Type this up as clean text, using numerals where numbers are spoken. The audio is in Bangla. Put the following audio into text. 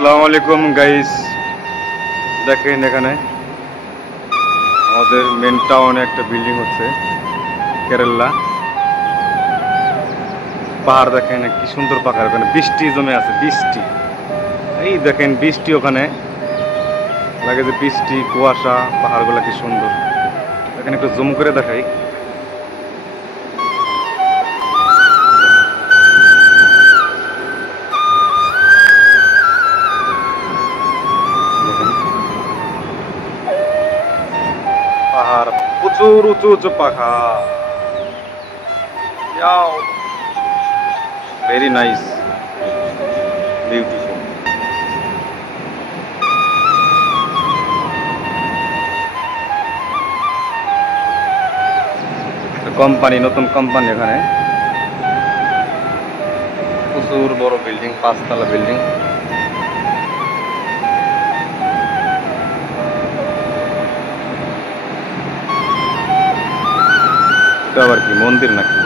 আসসালামু আলাইকুম গাইস, দেখেন এখানে আমাদের মেন টাউনে একটা বিল্ডিং হচ্ছে কেরালা। পাহাড় দেখেন কি সুন্দর পাহাড়, ওখানে বৃষ্টি জমে আছে, বৃষ্টি এই দেখেন বৃষ্টি, ওখানে লাগে যে বৃষ্টি কুয়াশা, পাহাড়গুলো কি সুন্দর। এখানে একটু জুম করে দেখাই। পাহাড় প্রচুর উঁচু উঁচু পাহাড়, ভেরি নাইস, বিউটিফুল। কোম্পানি, নতুন কোম্পানি, এখানে প্রচুর বড় বিল্ডিং, 5 তলা বিল্ডিং। এটা আবার কি মন্দির নাকি?